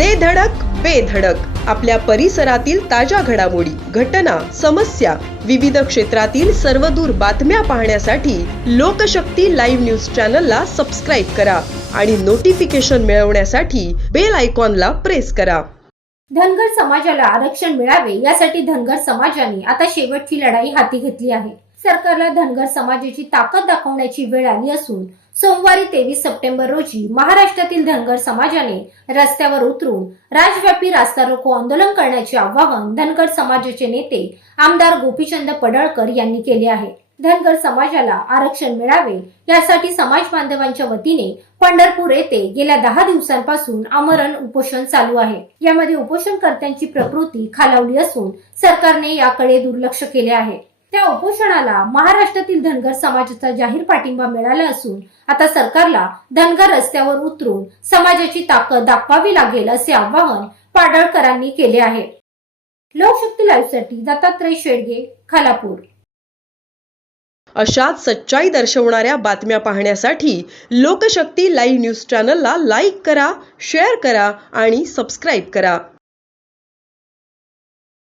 दे धडक बेधडक आपल्या परिसरातील ताज्या घडामोडी घटना समस्या विविध क्षेत्रातील सर्वदूर बातम्या पाहण्यासाठी लोकशक्ती लाईव्ह न्यूज चॅनलला सबस्क्राईब करा आणि नोटिफिकेशन मिळवण्यासाठी बेल आयकॉनला प्रेस करा. धनगर समाजाला आरक्षण मिळावे यासाठी धनगर समाजाने आता शेवटची लढाई हाती घेतली आहे. सरकारला धनगर समाजाची ताकद दाखवण्याची वेळ आली असून सोमवारी तेवीस सप्टेंबर रोजी महाराष्ट्रातील धनगर समाजाने रस्त्यावर उतरून राजव्यापी रास्ता रोको आंदोलन करण्याचे आवाहन धनगर समाजाचे नेते आमदार गोपीचंद पडळकर यांनी केले आहे. धनगर समाजाला आरक्षण मिळावे यासाठी समाज बांधवांच्या वतीने पंढरपूर येथे गेल्या दहा दिवसांपासून आमरण उपोषण चालू आहे. यामध्ये उपोषणकर्त्यांची प्रकृती खालावली असून सरकारने याकडे दुर्लक्ष केले आहे. त्या उपोषणाला महाराष्ट्रातील धनगर समाजाचा जाहीर पाठिंबा मिळाला असून आता सरकारला धनगर रस्त्यावर उतरून समाजाची ताकद दाखवावी लागेल असे आवाहन पाडळकरांनी केले आहे. लोकशक्ती लाईव्हसाठी दत्तात्रय शेडगे खालापूर. अशाच सच्चाई दर्शवणाऱ्या बातम्या पाहण्यासाठी लोकशक्ती लाईव्ह न्यूज चॅनलला लाईक करा शेअर करा आणि सबस्क्राईब करा.